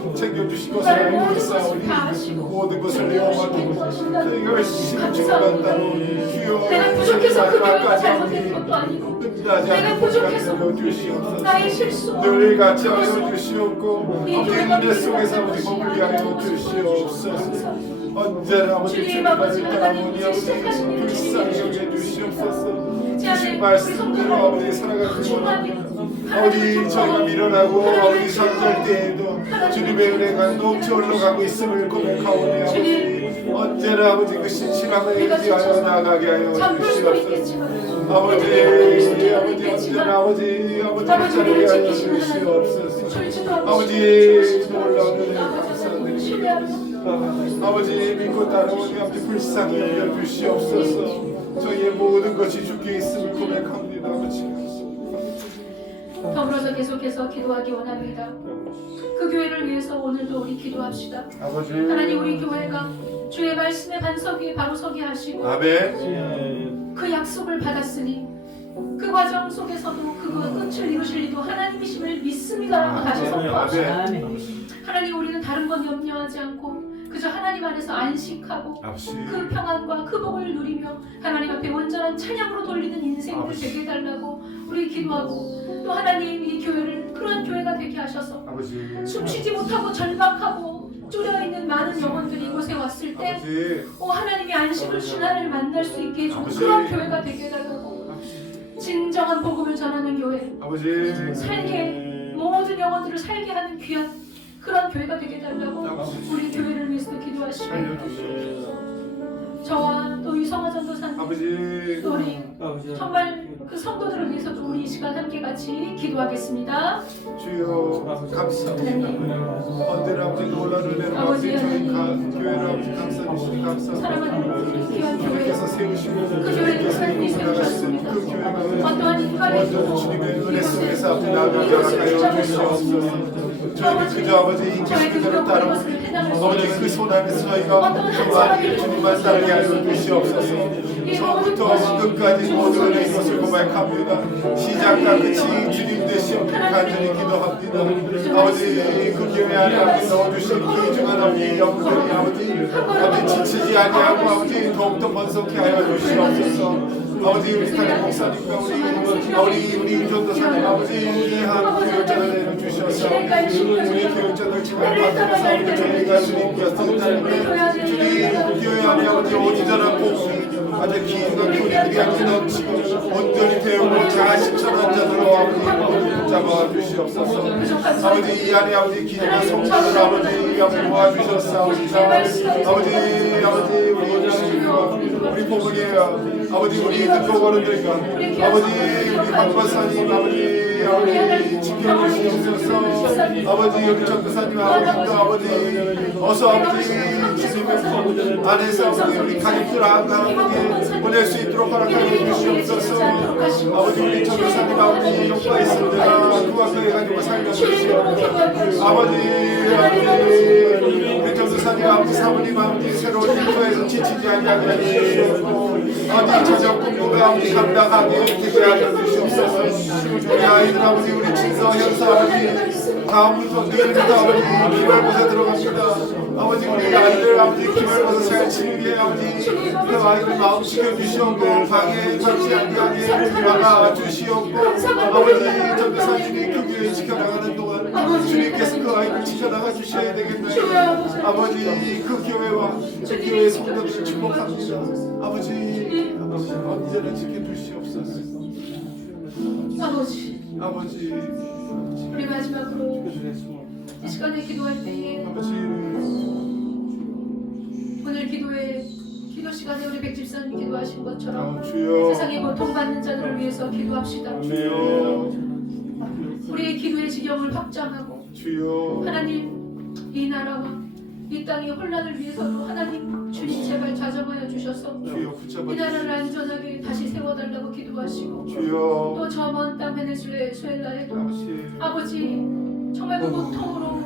나를 모든 것을 다 아시고 모든 것을 기뻐하신다는 내가 열심히 감사합니다. 죽어간다고 내가 부족해서 그 교회가 잘못된 것도 아니고 내가 부족해서 나의 실수 늘 같이 하여 주시옵고 은혜 속에서 아버지 머물게 하여 주시옵소서. 언제나 아버지 주님 아버지 주님을 하나님 따라 시작하신 일 불쌍히 주님 여겨 주시옵소서. 제 안에 주신 우리 말씀대로 아버지 살아가는 아버지 저희가 밀어나고 아버지 잠잘 때에도 주님의 은혜가 넘쳐 흘러가고 있음을 고백하오니 아버지 언제나 아버지 그 신실함을 유지하여 나가게 하여 주시옵소서. 아버지 언제나 아버지 자리에 하여 주시옵소서. 아버지 놀라운 은혜 감사드립니다. 아버지 믿고 따르오니 아버지 불쌍히 여겨 주시옵소서. 저희의 모든 것이 주께 있음을 고백합니다. 아버지 더불어서 계속해서 기도하기 원합니다. 그 교회를 위해서 오늘도 우리 기도합시다. 아버지 하나님 우리 교회가 주의 말씀의 반석 위에 바로 서게 하시고 아멘. 그 약속을 받았으니 그 과정 속에서도 그 끝을 이루실 이도 하나님이심을 믿습니다라고 다시 선포합시다. 하나님 우리는 다른 건 염려하지 않고 그저 하나님 안에서 안식하고 아버지 그 평안과 그 복을 누리며 하나님 앞에 온전한 찬양으로 돌리는 인생을 아버지. 되게 해달라고 우리 기도하고 또 하나님 이 교회를 그런 교회가 되게 하셔서 아버지 숨쉬지 못하고 절박하고 쪼려있는 많은 영혼들이 이곳에 왔을 때 아버지 하나님의 안식을 주나를 만날 수 있게 해주는 아버지. 그런 교회가 되게 해달라고 진정한 복음을 전하는 교회 아버지 살게 모든 영혼들을 살게 하는 귀한 그런 교회가 되게 해달라고 우리 교회를 위해서도 기도하시고 살려주시옵소서. 저와 또 이성화 전도사님 아버지 또 우리 정말 그 성도들을 위해서도 우리 이 시간 함께 같이 기도하겠습니다. 주여 감사합니다. 언제나 아버지 놀라운 은혜로 아버지 저희 교회를 아버지 감싸 주시니 감사합니다. 사랑하는 귀한 교회 주님께서 세우시고 그 교회를 주님께서 하나님이 세우셨습니다. 그 교회가 어떠한 인간의 완전 주님의 은혜 속에서 아버지 나아가게 하여 주시옵소서. 저희는 그저 아버지 이 그대로 따르고 아버지 그 손 안에서 저희가 정말 주님만 따르게 하여 주시옵소서. 처음부터 끝까지 모든 것을 고백합니다. 시작과 끝이 주님 되시옵기를 간절히 기도합니다. 아버지 그 교회 안에 아버지 넣어주신 귀중한 아버지 영들이 아버지 지치지 아니하고 아버지 더욱더 번성케 하여 주시옵소서. 아버지 우리 담임 목사님과 우리 인전도사님 아버지 한 교육자를 내려주셔서 우리 교육자들 지금 저희가 주님 곁을 따르며 주님 교회 안에 아버지 오지전한 복수 아주 기인과 교리들이 아버지 넘치고 온전히 배우고 자신처럼 자들로 아버지 붙잡아 주시옵소서. 아버지 이 안에 아버지 기인과 성도들 아버지 모아주셨사옵니다. 아버지 우리 부모님 아버지 우리 듣고 어른들과 아버지 우리 박박사님 아버지 지켜주시옵소서. 아버지 여기 전도사님 아버지 어서 아버지 주님의 안에서 아버지 우리 가족들 함께 보낼 수 있도록 허락하여 주시옵소서. 아버지 우리 전도사님 아버지 효과 있습니다. 그와서의 가지고 살려주시옵소서. 아버지 우리 전도사님 아버지 사모님 아버지 새로운 일터에서 지치지 아니하게 해주시옵소서. 어디 저녁 공부가 아버지 감당하게 되게 하여 주시옵소서. 우리 아이들 아버지 우리 친서 형사 아버지 다음부터 내일부터 아버지 기말고사 들어갑니다. 아버지 우리 아이들 아버지 기말고사 잘 치르게 아버지 그 아이들 마음 지켜주시옵고 방해 잡지 않게 막아 주시옵고 아버지 전도사님이 그 교회 지켜나가는 동안 주님께서 그 아이들 지켜나가 주셔야 되겠나요? 아버지 그 교회와 그 교회 성도들을 축복합니다. 아버지 언제나 지켜주시옵소서. 아버지 우리 마지막으로 이 시간에 기도할 때에 아버지 오늘 기도 시간에 우리 백집사님이 기도하신 것처럼 주여 세상에 고통받는 자들을 위해서 기도합시다. 주여 우리의 기도의 지경을 확장하고 주여 하나님 이 나라와 이 땅의 혼란을 위해서도 하나님 주님 제발 좌정하여 주셔서 주여 붙잡아 이 나라를 안전하게 다시 세워달라고 기도하시고 주여 또 저 먼 땅 베네수엘라에도 아버지 아버지 정말 그 고통으로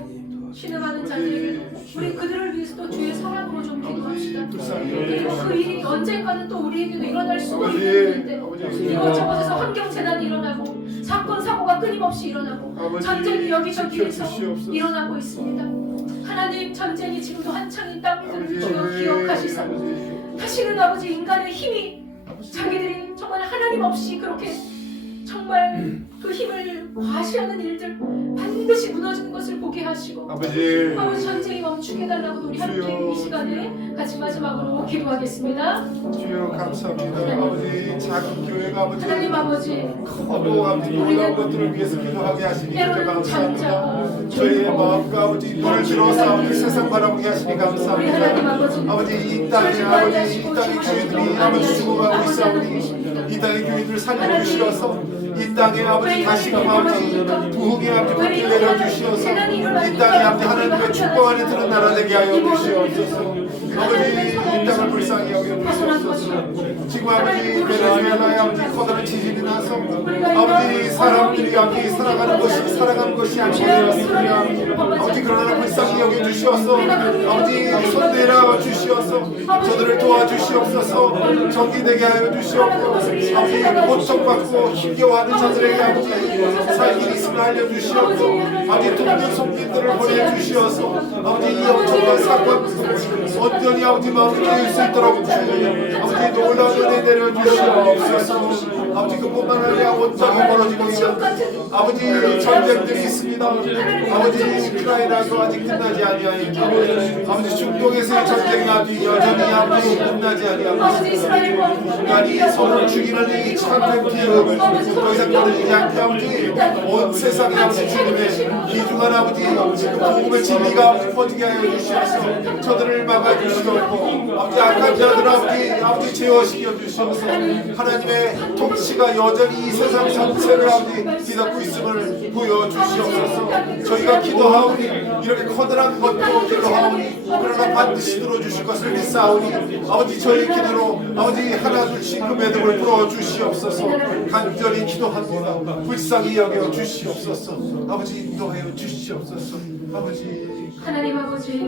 신음하는 자들에게 우리 그들을 위해서도 주의 사랑으로 좀 기도합시다. 그리고 그 일이 언젠가는 또 우리에게도 일어날 수도 있는데 이곳저곳에서 환경 재난이 일어나고 사건 사고가 끊임없이 일어나고 전쟁이 여기저기에서 일어나고 있습니다. 하나님 전쟁이 지금도 한창인 땅들을 주여 기억하시사 다시는 아버지 인간의 힘이 자기들이 정말 하나님 없이 그렇게 정말 그 힘을 과시하는 일들 반드시 무너지는 것을 보게 하시고 아버지 전쟁이 멈추게 해달라고 우리 함께 이 시간에 같이 마지막으로 기도하겠습니다. 주여 감사합니다. 아버지 작은 교회가 아버지 하나님 아버지 커도 아버지 놀라운 것들을 위해서 기도하게 하시니 진짜 감사합니다. 저희의 마음과 아버지 눈을 들어서 아버지 세상 바라보게 하시니 우리 하나님 감사합니다. 아버지 이 땅에 아버지 이 땅의 교회들이 아버지 죽어가고 있사오니 이 땅의 교회들을 살려주시어서 이 땅에 아버지 다시금 아버지 부흥의 아버지 불길 내려주시어서 이 땅에 아버지 하나님의 축복 안에 드는 나라 되게 하여 주시옵소서. 아버지 이 땅을 불쌍히 여겨 주시옵소서. 지금 아버지 베네수엘라의 아버지 커다란 지진이 나서 주시옵소서. 아버지 사람들이 아버지 살아가는 것이 아니었습니다. 아버지 그러나 불쌍히 여겨 주시옵소서. 아버지 손대라 주시옵소서. 저들을 도와주시옵소서. 정기 되게 하여 주시옵소서. 아버지 고통받고 힘겨워하는 저들에게 아버지 살길 있음을 알려주시옵소서. 아버지 돕는 손님들을 보내주시옵소서. 아버지 이 엄청난 사건 온전히 아버지 마음을 깨울 수 있도록 아버지 놀라운 은혜 내려주시옵소서. 아버지 그뿐만 아니라 온전히 벌어지고 있는 아버지 전쟁들이 있습니다. 아버지 우크라이나도 아직 끝나지 아니하니 아버지 중동에서의 전쟁이 아직 여전히 아버지 끝나지 아니하니 인간이 서로 죽이는 이 참된 기름 더 이상 떨어지지 않게 아버지 온 세상에 아버지 주님의 귀중한 아버지 지금 복음의 진리가 퍼지게 하여 주시옵소서. 저들을 막아주시옵고 아버지 악한 자들 아버지 제어시켜 주시옵소서. 하나님의 통치가 여전히 이 세상 전체를 아버지 뒤덮고 있음을 보여주시옵소서. 저희가 기도하오니 이렇게 커다란 것도 기도하오니 그러나 반드시 들어주실 것을 믿사오니 아버지 저희 기도로 아버지 하나 둘씩 그 매듭을 풀어주시옵소서. 간절히 기도합니다. 불쌍히 여겨 주시옵소서. 아버지 인도하여 주시옵소서. 아버지 하나님 아버지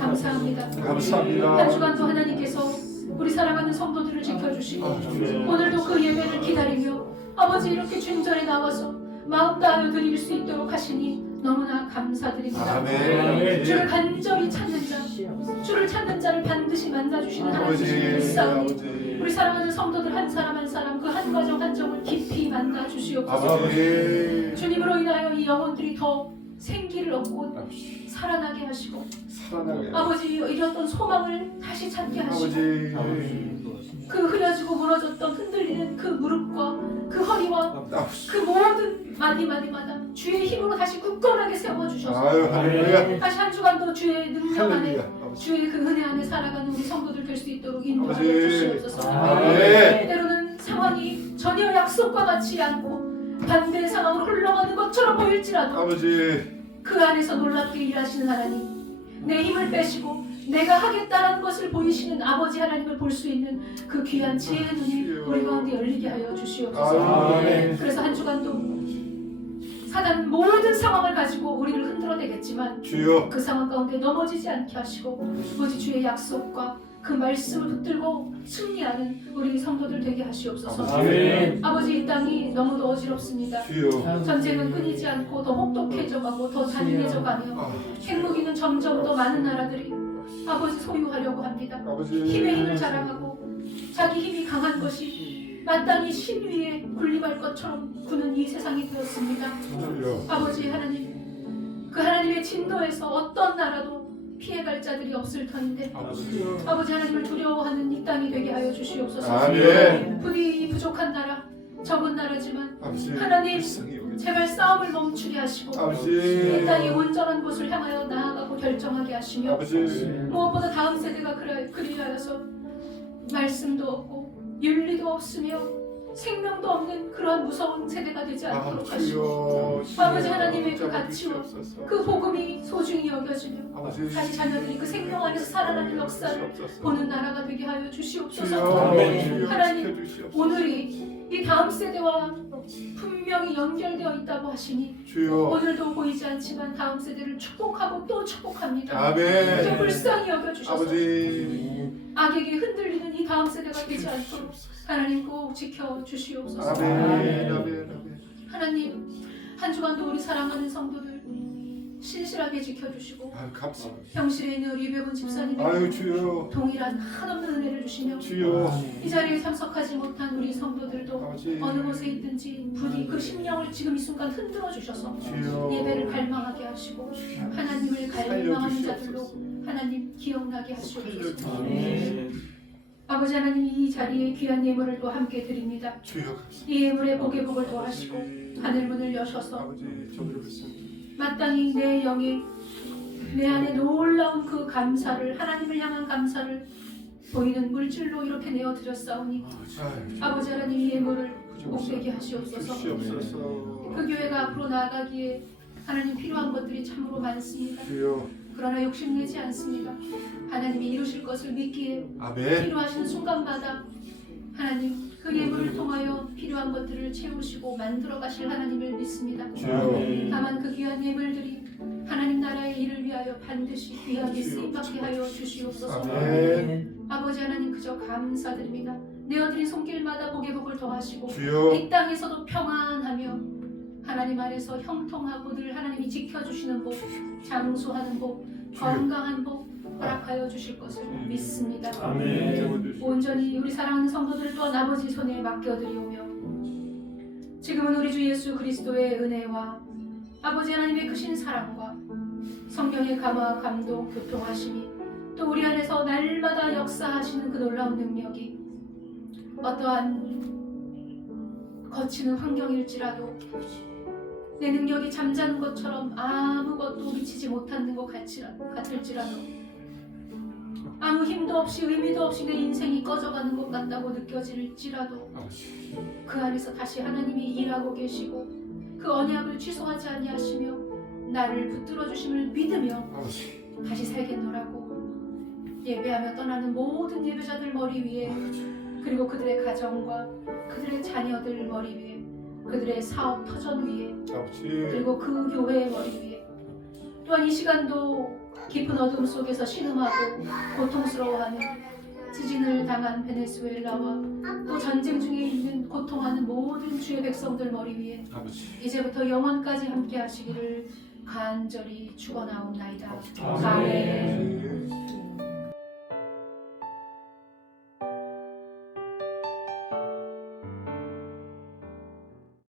감사합니다. 감사합니다. 한 주간도 하나님께서 우리 사랑하는 성도들을 지켜주시고 오늘도 그 예배를 기다리며 아버지 이렇게 주님 전에 나와서 마음 다하여 드릴 수 있도록 하시니 너무나 감사드립니다. 아멘. 주를 간절히 찾는 자, 주를 찾는 자를 반드시 만나주시는 하나님이시니 믿사오니 우리 사랑하는 성도들 한 사람 한 사람 그 한 가정 한 정을 깊이 만나 주시옵소서. 아멘. 주님으로 인하여 이 영혼들이 더 생기를 얻고 살아나게 하시고 아버지 잃었던 소망을 다시 찾게 하시고 그 흐려지고 무너졌던 흔들리는 그 무릎과 그 허리와 그 모든 마디마디마다 주의 힘으로 다시 굳건하게 세워주셔서 다시 한 주간도 주의 능력 안에 주의 그 은혜 안에 살아가는 우리 성도들 될 수 있도록 인도하여 주시옵소서. 때로는 상황이 전혀 약속과 같지 않고 반대의 상황으로 흘러가는 것처럼 보일지라도 그 안에서 놀랍게 일하시는 하나님, 내 힘을 빼시고 내가 하겠다라는 것을 보이시는 아버지 하나님을 볼 수 있는 그 귀한 지혜의 눈이 우리 가운데 열리게 하여 주시옵소서. 그래서 한 주간도 사단 모든 상황을 가지고 우리를 흔들어대겠지만 그 상황 가운데 넘어지지 않게 하시고 오직 주의 약속과 그 말씀을 붙들고 승리하는 우리 성도들 되게 하시옵소서. 아버지 이 땅이 너무도 어지럽습니다. 전쟁은 끊이지 않고 더 혹독해져가고 더 잔인해져가며 핵무기는 점점 더 많은 나라들이 아버지 소유하려고 합니다. 힘의 힘을 자랑하고 자기 힘이 강한 것이 마땅히 신 위에 군림할 것처럼 구는 이 세상이 되었습니다. 아버지 하나님, 그 하나님의 진노에서 어떤 나라도 피해갈 자들이 없을 터인데 아버지 하나님을 두려워하는 이 땅이 되게 하여 주시옵소서. 부디 부족한 나라, 적은 나라지만 하나님 제발 싸움을 멈추게 하시고 이 땅이 온전한 곳을 향하여 나아가고 결정하게 하시며 무엇보다 다음 세대가 그리하여서 말씀도 없고 윤리도 없으며 생명도 없는 그러한 무서운 세대가 되지 않도록 하시고 아버지 하나님의 그 가치와 그 복음이 소중히 여겨지며 다시 자녀들이 그 생명 안에서 살아나는 역사를 보는 나라가 되게 하여 주시옵소서. 하나님 오늘이 이 다음 세대와 분명히 연결되어 있다고 하시니 오늘도 보이지 않지만 다음 세대를 축복하고 또 축복합니다. 또 불쌍히 여겨주셔서 악에게 흔들리는 이 다음 세대가 되지 않도록 하나님 꼭 지켜주시옵소서. 하나님 한 주간도 우리 사랑하는 성도들 신실하게 지켜주시고 병실에 있는 우리 유배군 집사님에게 동일한 한없는 은혜를 주시며 이 자리에 참석하지 못한 우리 성도들도 어느 곳에 있든지 부디 그 심령을 지금 이 순간 흔들어 주셔서 예배를 갈망하게 하시고 하나님을 갈망하는 자들로 하나님 기억나게 하시옵소서. 아버지 하나님 이 자리에 귀한 예물을 또 함께 드립니다. 이 예물의 복의 복을 더하시고 하늘문을 여셔서 마땅히 내 영에 내 안에 놀라운 그 감사를 하나님을 향한 감사를 보이는 물질로 이렇게 내어드렸사오니 아버지 하나님 이 예물을 복되게 하시옵소서. 그 교회가 앞으로 나아가기에 하나님 필요한 것들이 참으로 많습니다. 그러나 욕심내지 않습니다. 하나님이 이루실 것을 믿기에 필요하시는 순간마다 하나님 그 예물을 통하여 필요한 것들을 채우시고 만들어 가실 하나님을 믿습니다. 주여. 다만 그 귀한 예물들이 하나님 나라의 일을 위하여 반드시 귀하게 쓰임받게 하여 주시옵소서. 아멘. 아버지 하나님 그저 감사드립니다. 내어드린 손길마다 복의 복을 더하시고 주여. 이 땅에서도 평안하며 하나님 안에서 형통하고 늘 하나님이 지켜주시는 복, 장수하는 복, 건강한 복 허락하여 주실 것을 믿습니다. 아멘. 온전히 우리 사랑하는 성도들을 또한 아버지 손에 맡겨드리오며 지금은 우리 주 예수 그리스도의 은혜와 아버지 하나님의 크신 사랑과 성령의 감화 감동 교통하심이 또 우리 안에서 날마다 역사하시는 그 놀라운 능력이 어떠한 거치는 환경일지라도 내 능력이 잠자는 것처럼 아무것도 미치지 못하는 것 같을지라도 아무 힘도 없이 의미도 없이 내 인생이 꺼져가는 것 같다고 느껴질지라도 아버지. 그 안에서 다시 하나님이 일하고 계시고 그 언약을 취소하지 아니하시며 나를 붙들어 주심을 믿으며 아버지. 다시 살겠노라고 예배하며 떠나는 모든 예배자들 머리 위에 그리고 그들의 가정과 그들의 자녀들 머리 위에 그들의 사업 터전 위에 아버지. 그리고 그 교회의 머리 위에 또한 이 시간도 깊은 어둠 속에서 신음하고 고통스러워하며 지진을 당한 베네수엘라와 또 전쟁 중에 있는 고통하는 모든 주의 백성들 머리 위에 아버지. 이제부터 영원까지 함께 하시기를 간절히 축원하옵나이다. 아멘. 아멘.